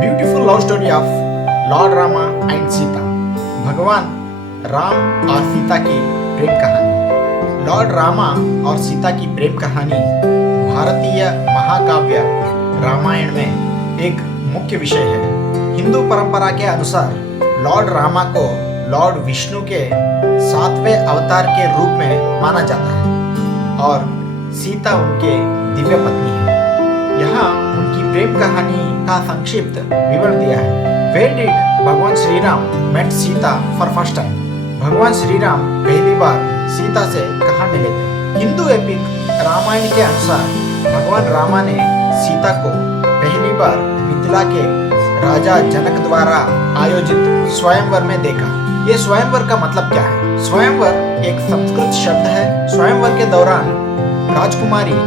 Beautiful love story of Lord Rama and Sita. भगवान राम और सीता की प्रेम कहानी। लॉर्ड रामा और सीता की प्रेम कहानी भारतीय महाकाव्य रामायण में एक मुख्य विषय है। हिंदू परंपरा के अनुसार लॉर्ड रामा को लॉर्ड विष्णु के 7वें अवतार के रूप में माना जाता है और सीता उनके दिव्य पत्नी है। यहाँ उनकी प्रेम कहानी का संक्षिप्त विवरण दिया है। Where did भगवान Shri Ram met Sita for first time? भगवान श्री राम पहली बार सीता से कहाँ मिले थे? हिंदू एपिक रामायण के अनुसार भगवान रामा ने सीता को पहली बार मिथिला के राजा जनक द्वारा आयोजित स्वयंवर में देखा। ये स्वयंवर का मतलब क्या है? स्वयंवर एक संस्कृत शब्द है। स्वयंवर के दौरान राजकुमारी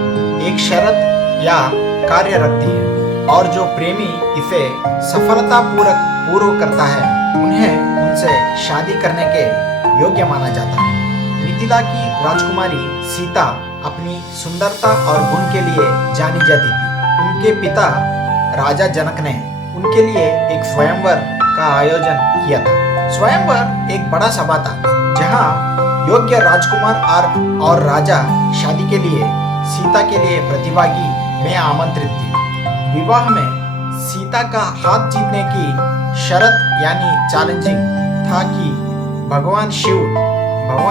एक शर्त या कार्य रखती है और जो प्रेमी इसे सफलतापूर्वक करता है उन्हें उनसे शादी करने के योग्य माना जाता है। मिथिला की राजकुमारी सीता अपनी सुंदरता और गुण के लिए जानी जाती थी। उनके पिता राजा जनक ने उनके लिए एक स्वयंवर का आयोजन किया था। स्वयंवर एक बड़ा सभा था जहां योग्य राजकुमार और राजा शादी के लिए सीता के लिए प्रतिभागी में आमंत्रित थी। विवाह में सीता का हाथ जीतने की शर्त यानी चैलेंजिंग था कि भगवान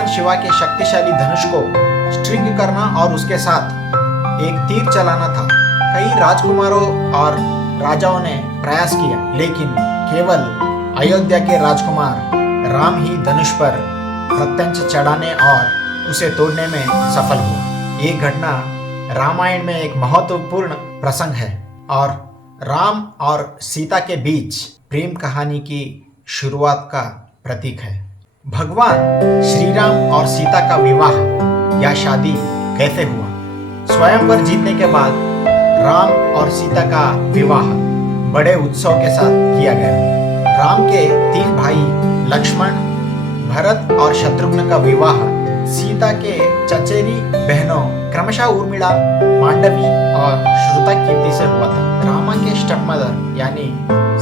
शिवा के शक्तिशाली धनुष को स्ट्रिंग करना और उसके साथ एक तीर चलाना था। कई राजकुमारों और राजाओं ने प्रयास किया लेकिन केवल अयोध्या के राजकुमार राम ही धनुष पर प्रत्यंच चढ़ाने और उसे तोड़ने में सफल हुआ। ये घटना रामायण में एक महत्वपूर्ण प्रसंग है और राम और सीता के बीच प्रेम कहानी की शुरुआत का प्रतीक है। भगवान श्री राम और सीता का विवाह या शादी कैसे हुआ? स्वयंवर जीतने के बाद राम और सीता का विवाह बड़े उत्सव के साथ किया गया। राम के 3 भाई लक्ष्मण, भरत और शत्रुघ्न का विवाह सीता के चचेरी बहनों क्रमशः उर्मिला, मांडवी और श्रुतकीर्ति से हुआ था। रामा के स्टेपमदर यानी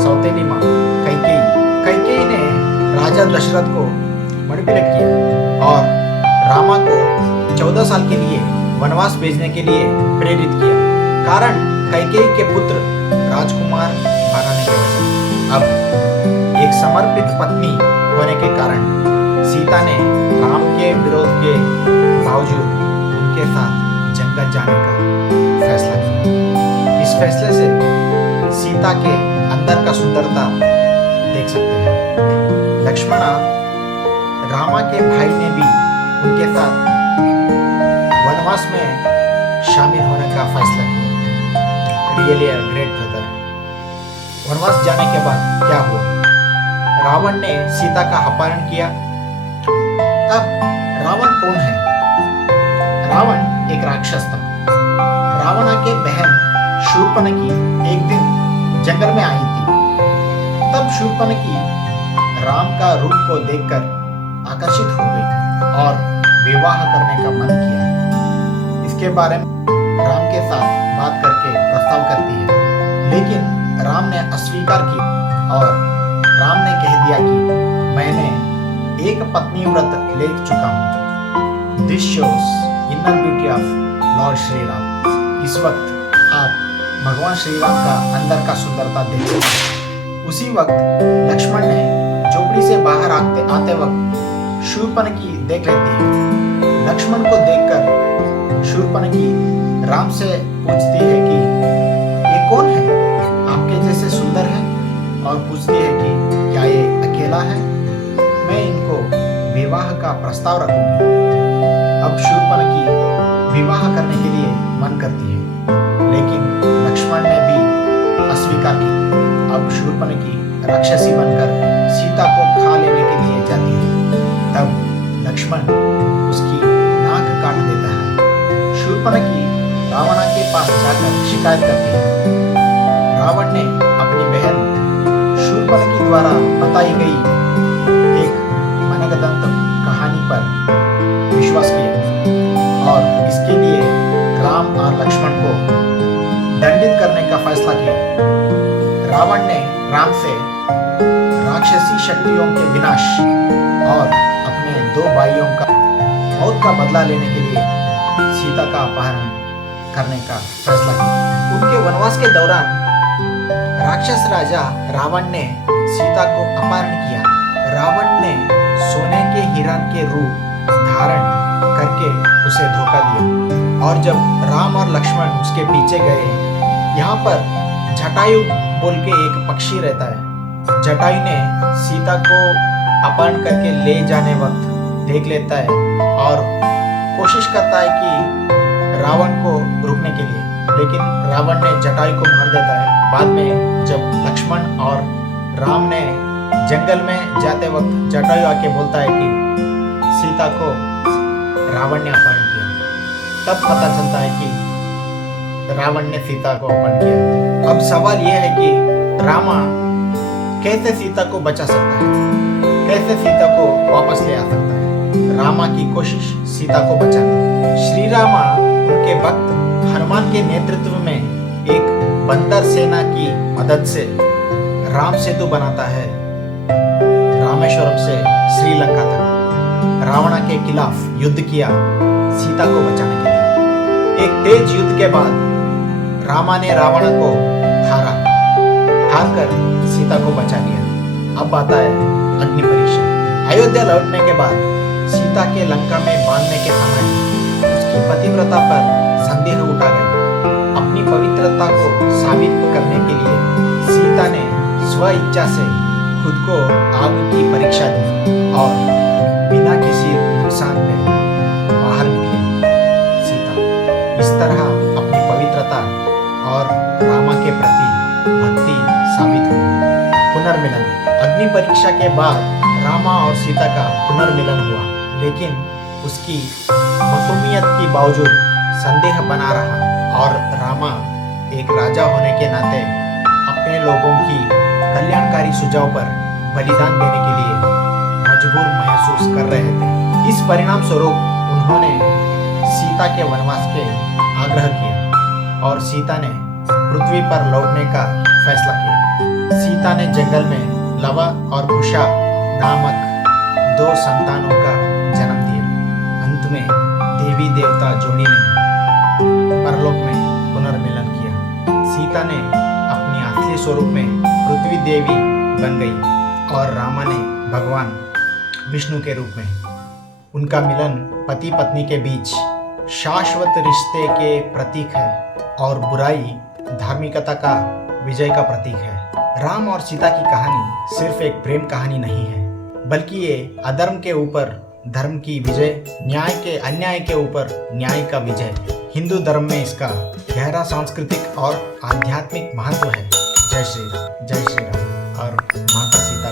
सौतेली माँ कैकेयी ने राजा दशरथ को मैनिपुलेट किया और रामा को 14 साल के लिए वनवास भेजने के लिए प्रेरित किया। कारण कैकेयी के पुत्र राजकुमार बनाने की वजह। अब एक समर्पित पत्नी होने के कारण सीता ने राम के विरोध के बावजूद उनके साथ जंगल जाने का फैसला किया। इस फैसले से सीता के अंदर का सुंदरता देख सकते हैं। लक्ष्मणा रामा के भाई ने भी उनके साथ वनवास में शामिल होने का फैसला किया। Really a great brother. वनवास जाने के बाद क्या हुआ? रावण ने सीता का अपहरण किया। अब रावण कौन है? रावण एक राक्षस था। रावणा के बहन शूर्पणखी एक दिन जंगल में आई थी। तब शूर्पणखी राम का रूप को देखकर आकर्षित हो गई और विवाह करने का मन किया। इसके बारे में राम के साथ बात करके प्रस्ताव करती है लेकिन राम ने अस्वीकार की और राम ने कह दिया कि मैंने एक पत्नी व्रत ले चुका हूँ। This shows inner beauty of Lord Shri Ram. इस वक्त आप भगवान श्री राम का अंदर का सुंदरता देख सकते हैं। उसी वक्त लक्ष्मण ने झोपड़ी से बाहर आते वक्त शूर्पणखी देख लेती है। लक्ष्मण को देखकर शूर्पणखी राम से पूछती है कि ये कौन है? आपके जैसे सुंदर है और पूछती है कि क्या ये अकेला है? मैं इनको विवाह का प्रस्ताव रखूंगी। अब शूर्पणखी विवाह करने के लिए मन करती है लेकिन लक्ष्मण ने भी अस्वीकार किया। अब शूर्पणखी राक्षसी बनकर सीता को खा लेने के लिए जाती है। तब लक्ष्मण उसकी नाक काट देता है। शूर्पणखी रावण के पास जाकर शिकायत करती है। रावण ने अपनी बहन शूर्पणखी द्वारा बताई गई एक मनगदंत कहानी पर विश्वास किया और इसके लिए राम और लक्ष्मण को दंडित करने का फैसला किया। रावण ने राम से राक्षसी शक्तियों के विनाश और अपने दो भाइयों का मौत का बदला लेने के लिए सीता का अपहरण करने का फैसला किया। उनके वनवास के दौरान राक्षस राजा रावण ने सीता को अपहरण किया। रावण ने सोने के हिरण के रूप धारण करके उसे धोखा दिया और जब राम और लक्ष्मण उसके पीछे गए, यहाँ पर जटायु बोल के एक पक्षी रहता है। जटायु ने सीता को अपहरण करके ले जाने वक्त देख लेता है और कोशिश करता है कि रावण को रुकने के लिए, लेकिन रावण ने जटायु को मार देता है। बाद में जब लक्ष्मण और राम ने जंगल में जाते वक्त जटायु आके बोलता है कि सीता को रावण ने अपहरण किया, तब पता चलता है कि रावण ने सीता को अपहरण किया। अब सवाल यह है कि रामा कैसे सीता को बचा सकता है, कैसे सीता को वापस ले आ सकता है। रामा की कोशिश सीता को बचाना। श्री रामा उनके भक्त हनुमान के नेतृत्व में एक बंदर सेना की मदद से राम सेतु बनाता है रामेश्वरम से श्रीलंका तक। रावण के खिलाफ युद्ध किया सीता को बचाने के लिए। एक तेज युद्ध के बाद रामा ने रावण को हार कर सीता को बचा लिया। अब आता है अग्नि परीक्षा। अयोध्या लौटने के बाद सीता के लंका में बांधने के समय उसकी पतिव्रता पर संदेह उठा गया। अपनी पवित्रता को साबित करने के लिए सीता ने स्व इच्छा से खुद को आग की परीक्षा दी और बिना किसी नुकसान के बाहर निकले। सीता इस तरह अपनी पवित्रता और रामा के प्रति भक्ति साबित हुई। पुनर्मिलन। अग्नि परीक्षा के बाद रामा और सीता का पुनर्मिलन हुआ, लेकिन उसकी मसूमियत के बावजूद संदेह बना रहा और रामा एक राजा होने के नाते अपने लोगों की कल्याणकारी सुझाव पर बलिदान देने के लिए मजबूर महसूस कर रहे थे। इस परिणाम स्वरूप उन्होंने सीता के वनवास के आग्रह किया और सीता ने पृथ्वी पर लौटने का फैसला किया। सीता ने जंगल में लवा और कुशा नामक दो संतानों का जन्म दिया। अंत में देवी देवता जोड़ी ने परलोक में पुनर्मिलन किया। सीता ने अपनी असली स्वरूप में पृथ्वी देवी बन गई और रामा ने भगवान विष्णु के रूप में। उनका मिलन पति पत्नी के बीच शाश्वत रिश्ते के प्रतीक है और बुराई धार्मिकता का विजय का प्रतीक है। राम और सीता की कहानी सिर्फ एक प्रेम कहानी नहीं है, बल्कि ये अधर्म के ऊपर धर्म की विजय, अन्याय के ऊपर न्याय का विजय। हिंदू धर्म में इसका गहरा सांस्कृतिक और आध्यात्मिक महत्व है। जय श्री राम और माता सीता